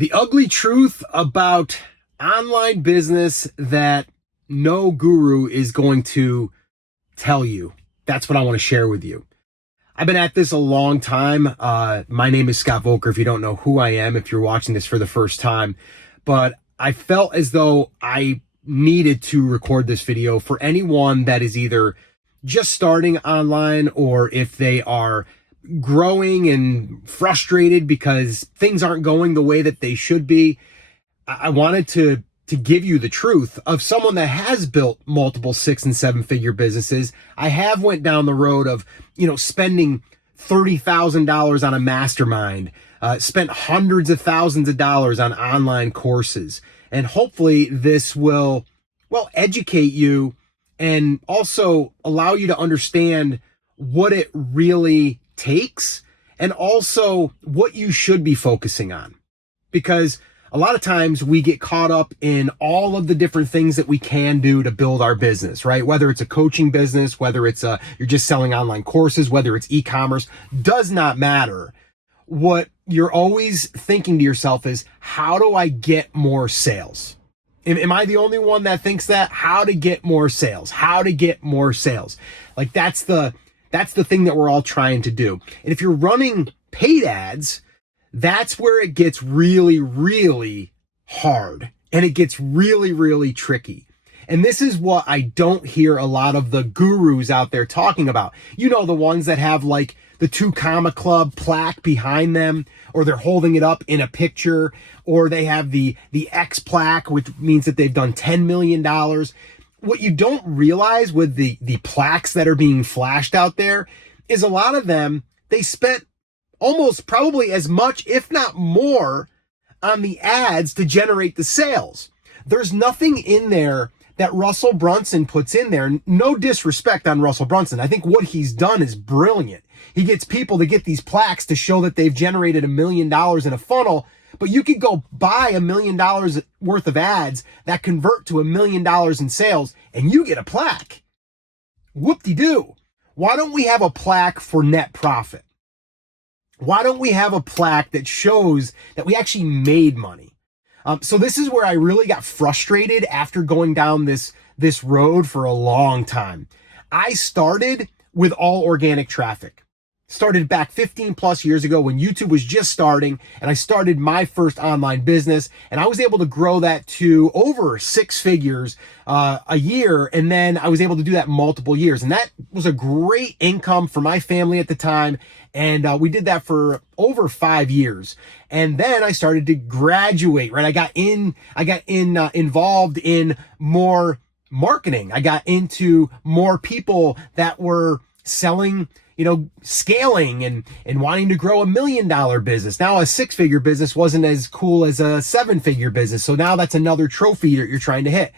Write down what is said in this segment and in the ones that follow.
The ugly truth about online business that no guru is going to tell you. That's what I want to share with you. I've been at this a long time. My name is Scott Volker, if you don't know who I am, if you're watching this for the first time. But I felt as though I needed to record this video for anyone that is either just starting online or if they are growing and frustrated because things aren't going the way that they should be. I wanted to give you the truth of someone that has built multiple 6 and 7 figure businesses. I have went down the road of, spending $30,000 on a mastermind, spent hundreds of thousands of dollars on online courses. And hopefully this will, educate you and also allow you to understand what it really takes and also what you should be focusing on. Because a lot of times we get caught up in all of the different things that we can do to build our business, right? Whether it's a coaching business, whether it's you're just selling online courses, whether it's e-commerce, does not matter. What you're always thinking to yourself is, how do I get more sales? Am I the only one that thinks that? How to get more sales? How to get more sales? Like that's the thing that we're all trying to do. And if you're running paid ads, that's where it gets really, really hard and it gets really, really tricky. And this is what I don't hear a lot of the gurus out there talking about. The ones that have like the 2 Comma Club plaque behind them, or they're holding it up in a picture, or they have the X plaque, which means that they've done $10 million. What you don't realize with the plaques that are being flashed out there is a lot of them, they spent almost probably as much, if not more, on the ads to generate the sales. There's nothing in there that Russell Brunson puts in there. No disrespect on Russell Brunson. I think what he's done is brilliant. He gets people to get these plaques to show that they've generated $1 million in a funnel, but you could go buy $1 million worth of ads that convert to $1 million in sales and you get a plaque. Whoop-de-doo. Why don't we have a plaque for net profit? Why don't we have a plaque that shows that we actually made money? So this is where I really got frustrated after going down this road for a long time. I started with all organic traffic. Started back 15 plus years ago when YouTube was just starting, and I started my first online business, and I was able to grow that to over 6 figures a year, and then I was able to do that multiple years, and that was a great income for my family at the time, and we did that for over 5 years. And then I started to graduate, right? I got involved in more marketing. I got into more people that were selling, scaling and wanting to grow $1 million business. Now a 6-figure business wasn't as cool as a 7-figure business. So now that's another trophy that you're trying to hit.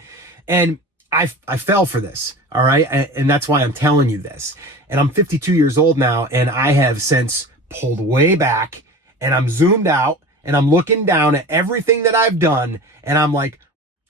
And I fell for this. All right. And that's why I'm telling you this. And I'm 52 years old now, and I have since pulled way back, and I'm zoomed out, and I'm looking down at everything that I've done. And I'm like,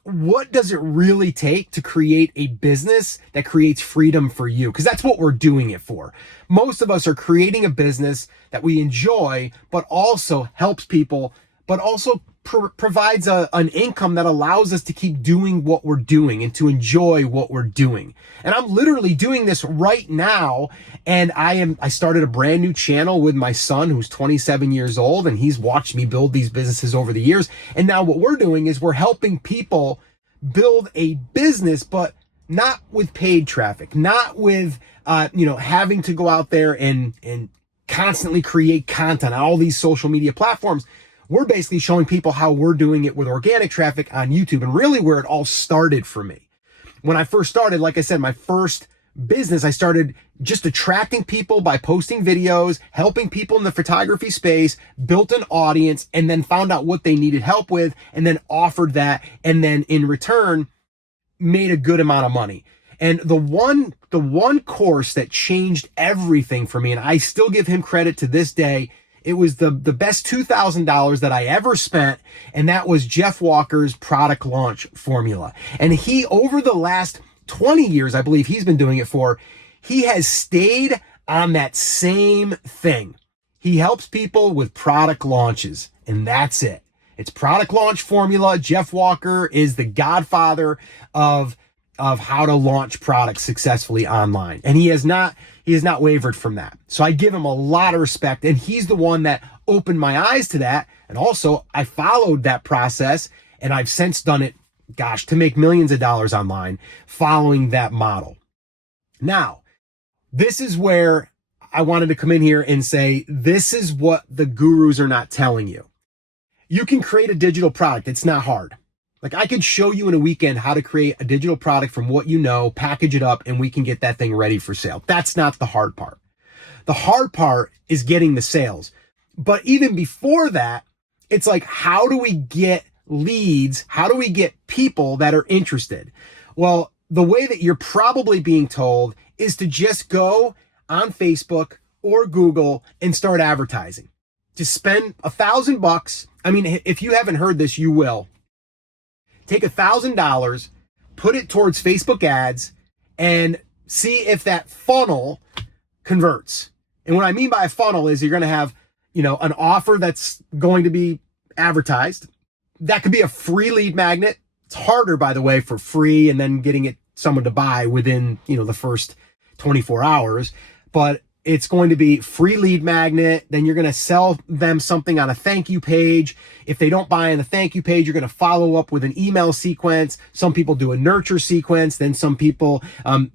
what does it really take to create a business that creates freedom for you? Because that's what we're doing it for. Most of us are creating a business that we enjoy, but also helps people, but also provides an income that allows us to keep doing what we're doing and to enjoy what we're doing. And I'm literally doing this right now. And I started a brand new channel with my son, who's 27 years old, and he's watched me build these businesses over the years. And now what we're doing is we're helping people build a business, but not with paid traffic, not with, having to go out there and constantly create content on all these social media platforms. We're basically showing people how we're doing it with organic traffic on YouTube, and really where it all started for me. When I first started, like I said, my first business, I started just attracting people by posting videos, helping people in the photography space, built an audience, and then found out what they needed help with, and then offered that, and then in return, made a good amount of money. And the one course that changed everything for me, and I still give him credit to this day, it was the best $2,000 that I ever spent, and that was Jeff Walker's product launch formula. And he, over the last 20 years, I believe he's been doing it for, he has stayed on that same thing. He helps people with product launches, and that's it. It's product launch formula. Jeff Walker is the godfather of how to launch products successfully online. And he has not wavered from that. So I give him a lot of respect. And he's the one that opened my eyes to that. And also I followed that process, and I've since done it, to make millions of dollars online following that model. Now, this is where I wanted to come in here and say, this is what the gurus are not telling you. You can create a digital product. It's not hard. Like, I could show you in a weekend how to create a digital product from what you know, package it up, and we can get that thing ready for sale. That's not the hard part. The hard part is getting the sales. But even before that, it's like, how do we get leads? How do we get people that are interested? Well, the way that you're probably being told is to just go on Facebook or Google and start advertising. Just spend $1,000. I mean, if you haven't heard this, you will. Take $1,000, put it towards Facebook ads, and see if that funnel converts. And what I mean by a funnel is you're going to have, an offer that's going to be advertised. That could be a free lead magnet. It's harder, by the way, for free and then getting someone to buy within, the first 24 hours. But it's going to be free lead magnet. Then you're going to sell them something on a thank you page. If they don't buy on the thank you page, you're going to follow up with an email sequence. Some people do a nurture sequence. Then some people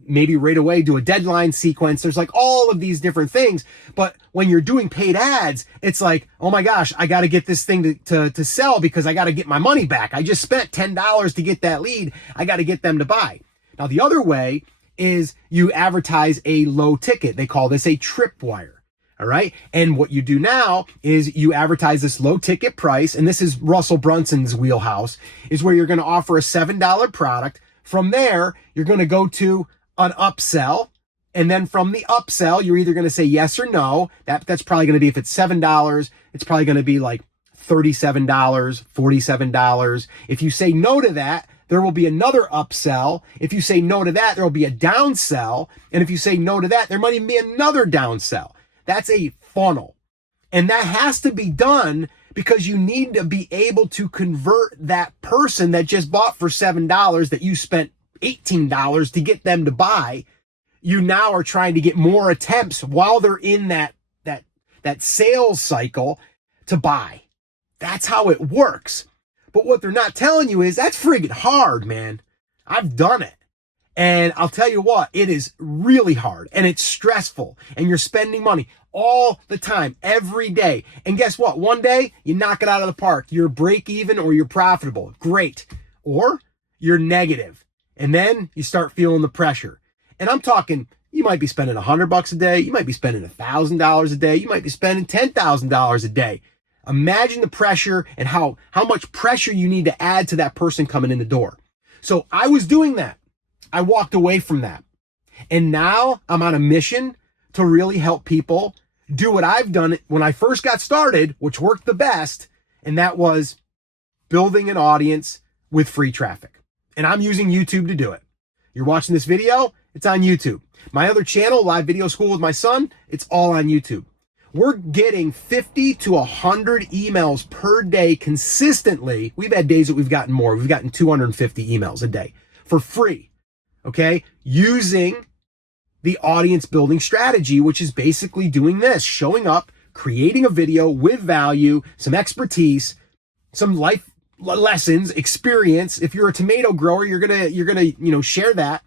maybe right away do a deadline sequence. There's like all of these different things. But when you're doing paid ads, it's like, oh my gosh, I got to get this thing to sell because I got to get my money back. I just spent $10 to get that lead. I got to get them to buy. Now, the other way is you advertise a low ticket. They call this a tripwire. All right. And what you do now is you advertise this low ticket price. And this is Russell Brunson's wheelhouse, is where you're going to offer a $7 product. From there, you're going to go to an upsell. And then from the upsell, you're either going to say yes or no. That's probably going to be, if it's $7, it's probably going to be like $37, $47. If you say no to that, there will be another upsell. If you say no to that, there will be a downsell. And if you say no to that, there might even be another downsell. That's a funnel. And that has to be done because you need to be able to convert that person that just bought for $7 that you spent $18 to get them to buy. You now are trying to get more attempts while they're in that sales cycle to buy. That's how it works. But what they're not telling you is that's friggin' hard, man. I've done it. And I'll tell you what, it is really hard and it's stressful and you're spending money all the time, every day. And guess what? One day you knock it out of the park. You're break even or you're profitable. Great. Or you're negative. And then you start feeling the pressure. And I'm talking, you might be spending $100 a day. You might be spending $1,000 a day. You might be spending $10,000 a day. Imagine the pressure and how much pressure you need to add to that person coming in the door. So I was doing that. I walked away from that. And now I'm on a mission to really help people do what I've done when I first got started, which worked the best. And that was building an audience with free traffic. And I'm using YouTube to do it. You're watching this video, it's on YouTube. My other channel, Live Video School with my son, it's all on YouTube. We're getting 50 to 100 emails per day consistently. We've had days that we've gotten more. We've gotten 250 emails a day for free, okay? Using the audience building strategy, which is basically doing this, showing up, creating a video with value, some expertise, some life lessons, experience. If you're a tomato grower, you're gonna share that.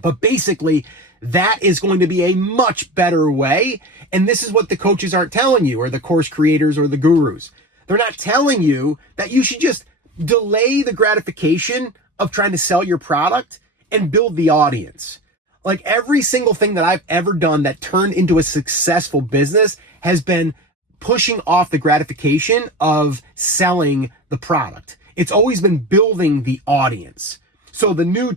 But basically, that is going to be a much better way. And this is what the coaches aren't telling you, or the course creators or the gurus. They're not telling you that you should just delay the gratification of trying to sell your product and build the audience. Like every single thing that I've ever done that turned into a successful business has been pushing off the gratification of selling the product. It's always been building the audience. So the new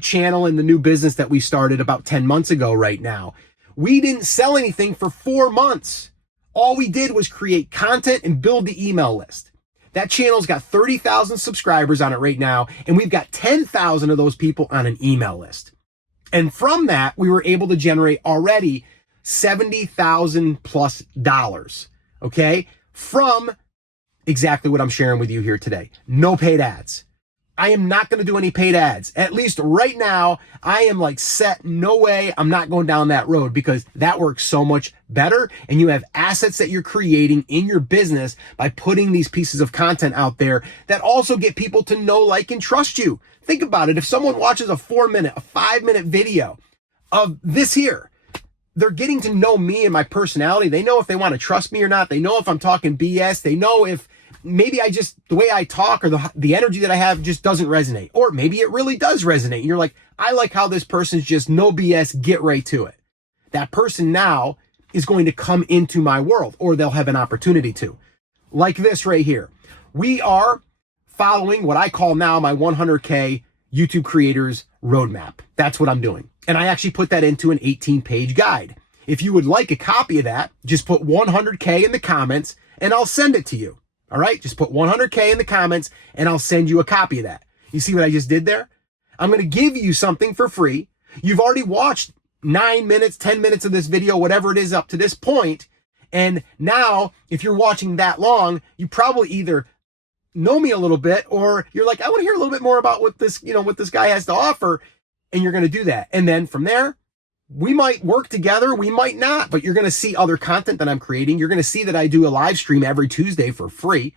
channel and the new business that we started about 10 months ago right now, we didn't sell anything for 4 months. All we did was create content and build the email list. That channel's got 30,000 subscribers on it right now, and we've got 10,000 of those people on an email list. And from that, we were able to generate already $70,000+ dollars, okay, from exactly what I'm sharing with you here today. No paid ads. I am not going to do any paid ads. At least right now, I am like set. No way. I'm not going down that road because that works so much better. And you have assets that you're creating in your business by putting these pieces of content out there that also get people to know, like, and trust you. Think about it. If someone watches a 4-minute, a 5-minute video of this here, they're getting to know me and my personality. They know if they want to trust me or not. They know if I'm talking BS. They know if maybe the way I talk or the energy that I have just doesn't resonate. Or maybe it really does resonate. And you're like, I like how this person's just no BS, get right to it. That person now is going to come into my world, or they'll have an opportunity to. Like this right here. We are following what I call now my 100K YouTube creators roadmap. That's what I'm doing. And I actually put that into an 18-page guide. If you would like a copy of that, just put 100K in the comments and I'll send it to you. All right, just put 100K in the comments and I'll send you a copy of that. You see what I just did there? I'm going to give you something for free. You've already watched 9 minutes, 10 minutes of this video, whatever it is up to this point. And now, if you're watching that long, you probably either know me a little bit or you're like, I want to hear a little bit more about what this guy has to offer. And you're going to do that. And then from there, we might work together, we might not, but you're going to see other content that I'm creating. You're going to see that I do a live stream every Tuesday for free.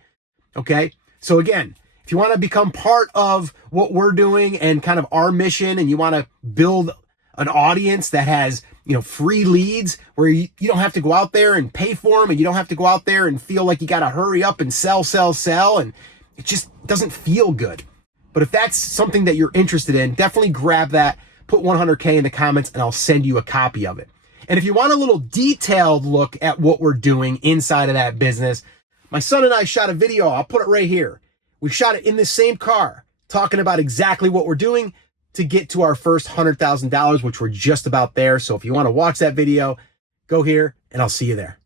Okay. So again, if you want to become part of what we're doing and kind of our mission, and you want to build an audience that has, free leads where you don't have to go out there and pay for them, and you don't have to go out there and feel like you got to hurry up and sell. And it just doesn't feel good. But if that's something that you're interested in, definitely grab that. Put 100K in the comments and I'll send you a copy of it. And if you want a little detailed look at what we're doing inside of that business, my son and I shot a video. I'll put it right here. We shot it in the same car, talking about exactly what we're doing to get to our first $100,000, which we're just about there. So if you want to watch that video, go here and I'll see you there.